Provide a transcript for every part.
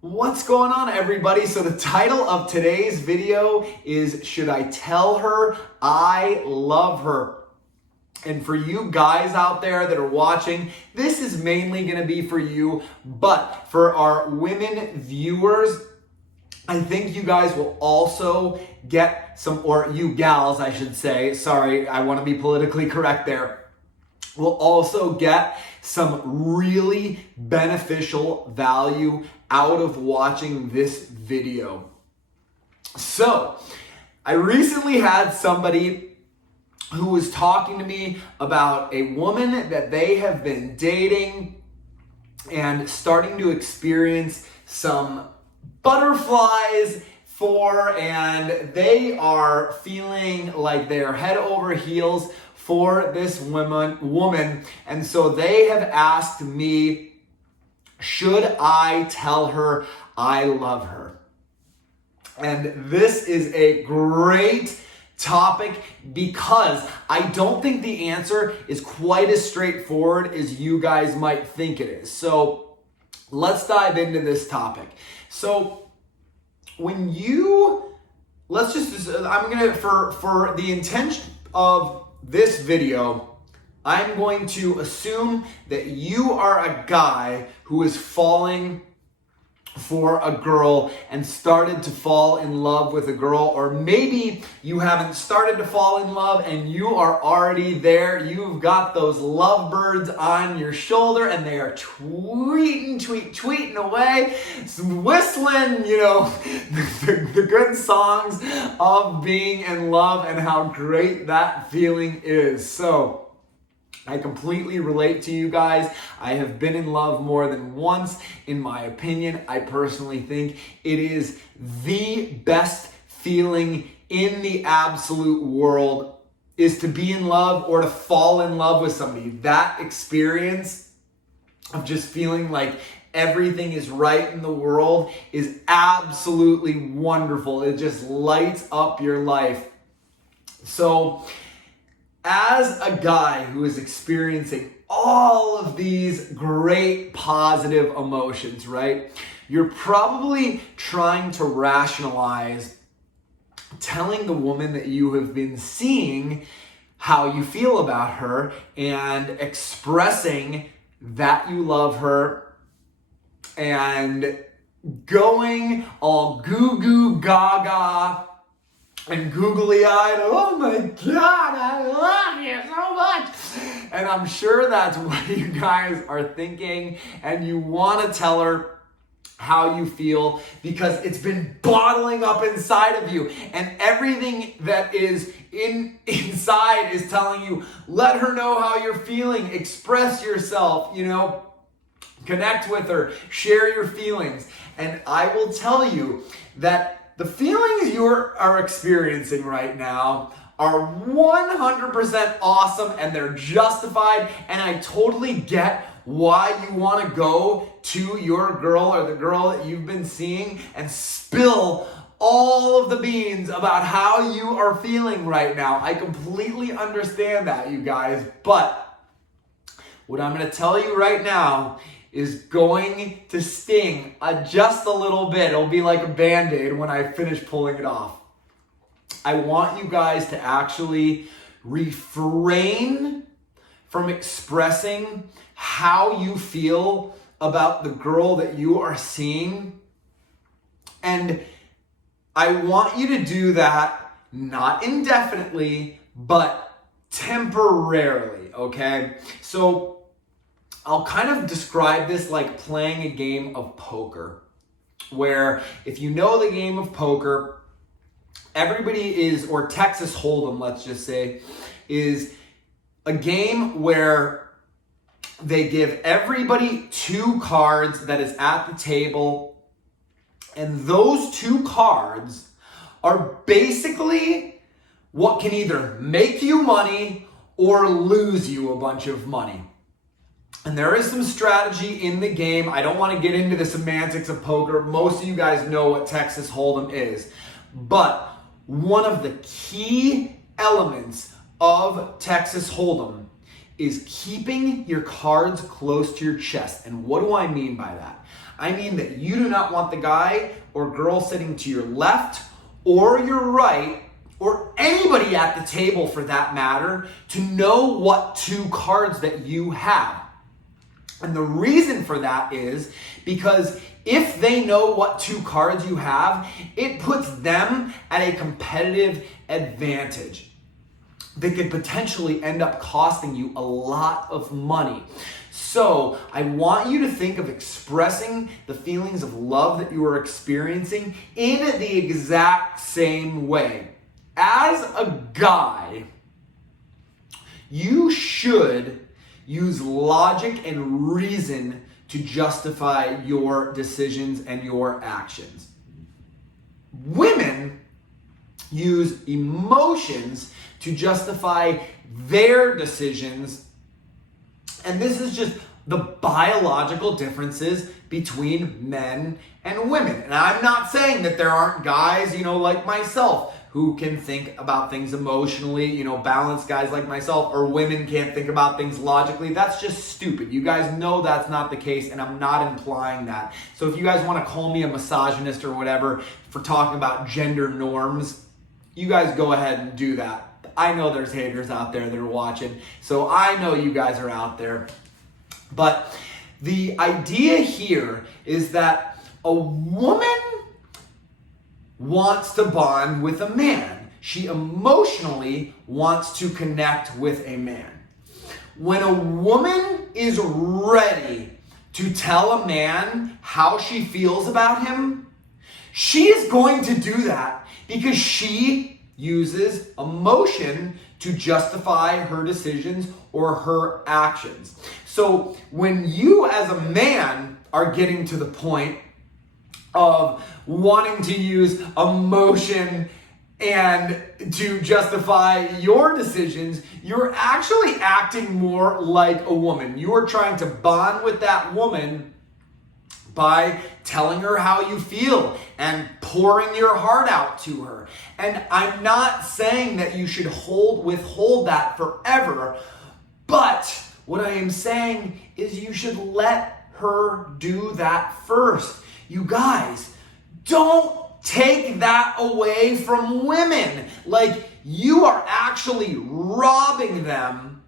What's going on, everybody? So the title of today's video is Should I Tell Her I Love Her? And for you guys out there that are watching, this is mainly going to be for you, but for our women viewers, I think you guys will also get some, or you gals, I should say, sorry, I want to be politically correct there, will also get some really beneficial value out of watching this video. So, I recently had somebody who was talking to me about a woman that they have been dating and starting to experience some butterflies for, and they are feeling like they're head over heels for this woman. And so they have asked me, should I tell her I love her? And this is a great topic because I don't think the answer is quite as straightforward as you guys might think it is. So let's dive into this topic. So when you, I'm gonna, for the intention of this video, I'm going to assume that you are a guy who is falling for a girl and started to fall in love with a girl, or maybe you haven't started to fall in love and you are already there. You've got those lovebirds on your shoulder and they are tweeting away, whistling, the good songs of being in love and how great that feeling is. So I completely relate to you guys. I have been in love more than once. In my opinion, I personally think it is the best feeling in the absolute world is to be in love or to fall in love with somebody. That experience of just feeling like everything is right in the world is absolutely wonderful. It just lights up your life. So, as a guy who is experiencing all of these great positive emotions, right? You're probably trying to rationalize telling the woman that you have been seeing how you feel about her and expressing that you love her and going all goo goo gaga and googly-eyed, oh my God, I love you so much. And I'm sure that's what you guys are thinking, and you want to tell her how you feel because it's been bottling up inside of you, and everything that is inside is telling you, let her know how you're feeling, express yourself, connect with her, share your feelings. And I will tell you that the feelings you are experiencing right now are 100% awesome and they're justified, and I totally get why you want to go to your girl or the girl that you've been seeing and spill all of the beans about how you are feeling right now. I completely understand that, you guys, but what I'm going to tell you right now is going to sting just a little bit. It'll be like a Band-Aid when I finish pulling it off. I want you guys to actually refrain from expressing how you feel about the girl that you are seeing. And I want you to do that not indefinitely, but temporarily, okay? So I'll kind of describe this like playing a game of poker, where if you know the game of poker, or Texas Hold'em, let's just say, is a game where they give everybody two cards that is at the table, and those two cards are basically what can either make you money or lose you a bunch of money. And there is some strategy in the game. I don't want to get into the semantics of poker. Most of you guys know what Texas Hold'em is. But one of the key elements of Texas Hold'em is keeping your cards close to your chest. And what do I mean by that? I mean that you do not want the guy or girl sitting to your left or your right, or anybody at the table for that matter, to know what two cards that you have. And the reason for that is because if they know what two cards you have, it puts them at a competitive advantage that could potentially end up costing you a lot of money. So I want you to think of expressing the feelings of love that you are experiencing in the exact same way. As a guy, you should use logic and reason to justify your decisions and your actions. Women use emotions to justify their decisions, and this is just the biological differences between men and women. And I'm not saying that there aren't guys, like myself, who can think about things emotionally, balanced guys like myself, or women can't think about things logically. That's just stupid. You guys know that's not the case, and I'm not implying that. So if you guys want to call me a misogynist or whatever for talking about gender norms, you guys go ahead and do that. I know there's haters out there that are watching, so I know you guys are out there. But the idea here is that a woman wants to bond with a man. She emotionally wants to connect with a man. When a woman is ready to tell a man how she feels about him, she is going to do that because she uses emotion to justify her decisions or her actions. So when you as a man are getting to the point of wanting to use emotion and to justify your decisions, you're actually acting more like a woman. You are trying to bond with that woman by telling her how you feel and pouring your heart out to her. And I'm not saying that you should withhold that forever, but what I am saying is you should let her do that first. You guys, don't take that away from women. Like, you are actually robbing them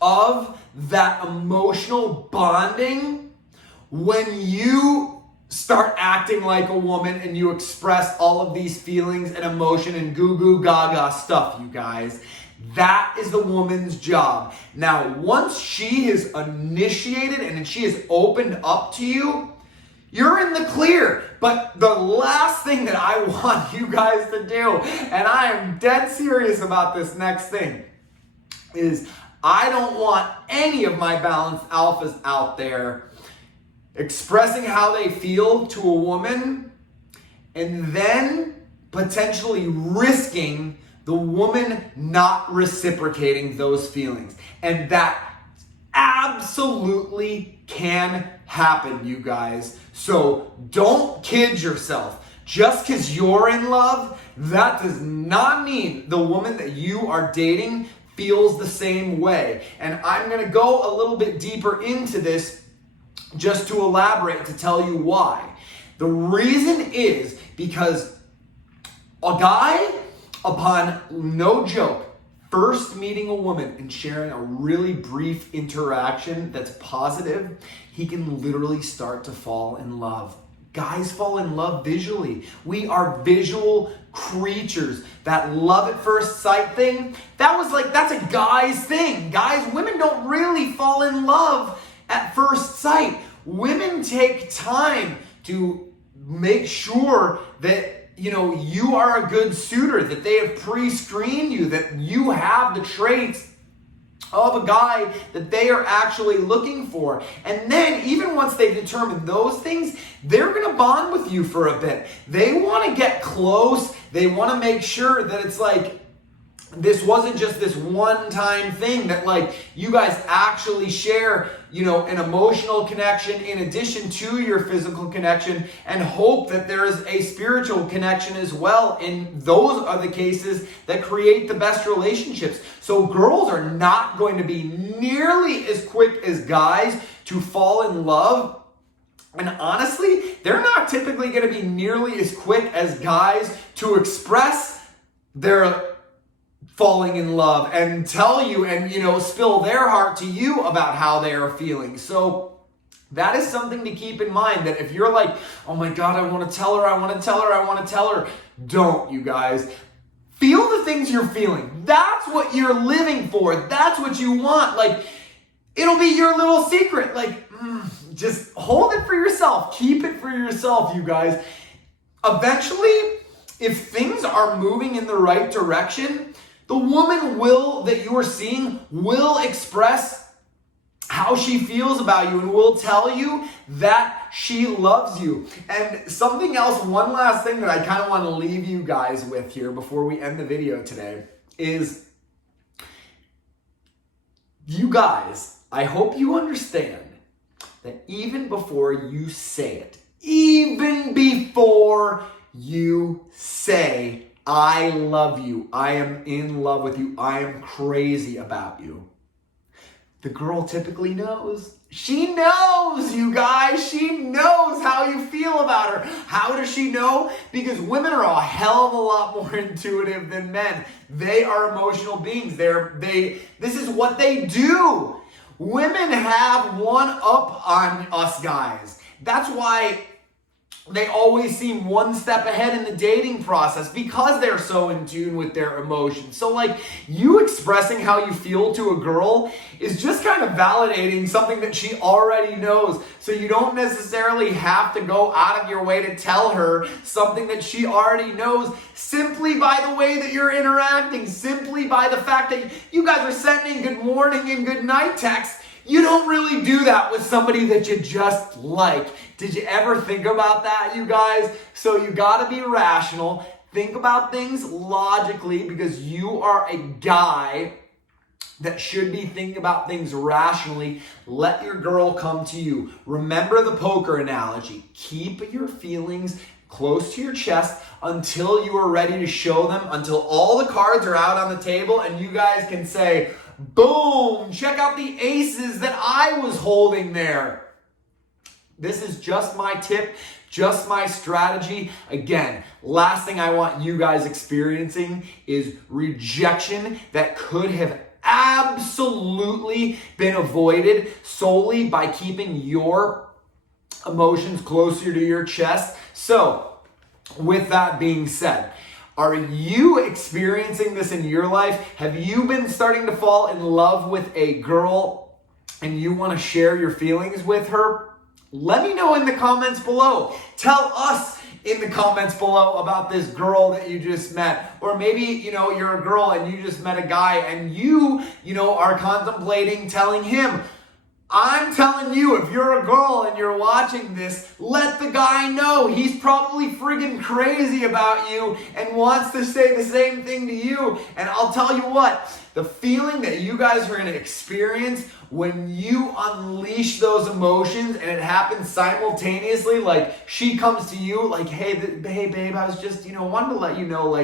of that emotional bonding when you start acting like a woman and you express all of these feelings and emotion and goo goo gaga stuff, you guys. That is the woman's job. Now, once she is initiated and she is opened up to you, you're in the clear. But the last thing that I want you guys to do, and I am dead serious about this next thing, is I don't want any of my balanced alphas out there expressing how they feel to a woman and then potentially risking the woman not reciprocating those feelings. And that absolutely can happen, you guys. So don't kid yourself. Just because you're in love, that does not mean the woman that you are dating feels the same way. And I'm going to go a little bit deeper into this just to elaborate, to tell you why. The reason is because a guy, upon no joke, first meeting a woman and sharing a really brief interaction that's positive, he can literally start to fall in love. Guys fall in love visually. We are visual creatures. That love at first sight thing, that's a guy's thing. Guys, women don't really fall in love at first sight. Women take time to make sure that you are a good suitor, that they have pre-screened you, that you have the traits of a guy that they are actually looking for. And then even once they've determined those things, they're going to bond with you for a bit. They want to get close. They want to make sure that it's like, this wasn't just this one-time thing, that like you guys actually share, an emotional connection in addition to your physical connection, and hope that there is a spiritual connection as well. And those are the cases that create the best relationships. So girls are not going to be nearly as quick as guys to fall in love And honestly, they're not typically going to be nearly as quick as guys to express their falling in love and tell you and, spill their heart to you about how they are feeling. So that is something to keep in mind, that if you're like, oh my God, I want to tell her, I want to tell her, I want to tell her. Don't, you guys. Feel the things you're feeling. That's what you're living for. That's what you want. Like, it'll be your little secret. Like, just hold it for yourself. Keep it for yourself, you guys. Eventually, if things are moving in the right direction, the woman that you are seeing will express how she feels about you and will tell you that she loves you. And something else, one last thing that I kind of want to leave you guys with here before we end the video today is, you guys, I hope you understand that even before you say it, even before you say, I love you, I am in love with you, I am crazy about you, the girl typically knows. She knows, you guys. She knows how you feel about her. How does she know? Because women are a hell of a lot more intuitive than men. They are emotional beings. This is what they do. Women have one up on us guys. That's why they always seem one step ahead in the dating process, because they're so in tune with their emotions. So like, you expressing how you feel to a girl is just kind of validating something that she already knows. So you don't necessarily have to go out of your way to tell her something that she already knows, simply by the way that you're interacting, simply by the fact that you guys are sending good morning and good night texts. You don't really do that with somebody that you just like. Did you ever think about that, you guys? So you gotta be rational. Think about things logically, because you are a guy that should be thinking about things rationally. Let your girl come to you. Remember the poker analogy. Keep your feelings close to your chest until you are ready to show them, until all the cards are out on the table and you guys can say, boom, check out the aces that I was holding there. This is just my tip, just my strategy. Again, last thing I want you guys experiencing is rejection that could have absolutely been avoided solely by keeping your emotions closer to your chest. So, with that being said, are you experiencing this in your life? Have you been starting to fall in love with a girl and you want to share your feelings with her? Let me know in the comments below. Tell us in the comments below about this girl that you just met. Or maybe, you're a girl and you just met a guy and you are contemplating telling him. I'm telling you, if you're a girl and you're watching this, let the guy know. He's probably friggin' crazy about you and wants to say the same thing to you. And I'll tell you what, the feeling that you guys are going to experience when you unleash those emotions and it happens simultaneously, like she comes to you like, hey babe, I was just, wanted to let you know,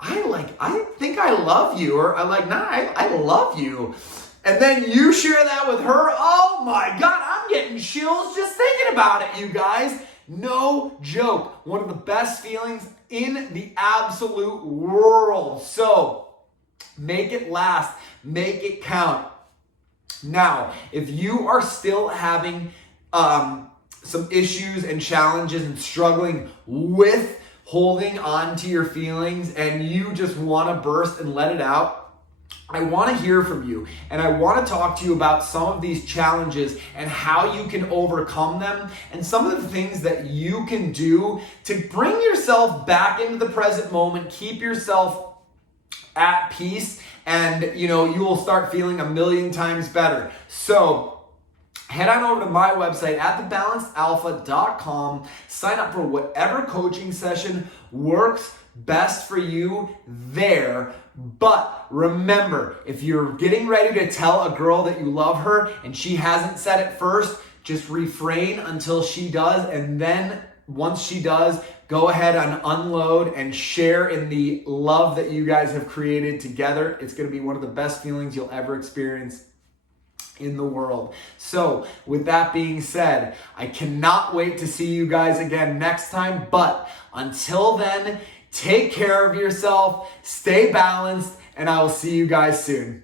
I think I love you, or I love you. And then you share that with her. Oh my God, I'm getting chills just thinking about it, you guys. No joke. One of the best feelings in the absolute world. So make it last. Make it count. Now, if you are still having some issues and challenges and struggling with holding on to your feelings and you just want to burst and let it out, I want to hear from you, and I want to talk to you about some of these challenges and how you can overcome them, and some of the things that you can do to bring yourself back into the present moment, keep yourself at peace, and you will start feeling a million times better. So head on over to my website at thebalancedalpha.com, sign up for whatever coaching session works best for you there. But remember, if you're getting ready to tell a girl that you love her and she hasn't said it first, just refrain until she does, and then once she does, go ahead and unload and share in the love that you guys have created together. It's going to be one of the best feelings you'll ever experience in the world. So with that being said, I cannot wait to see you guys again next time. But until then, take care of yourself, stay balanced, and I will see you guys soon.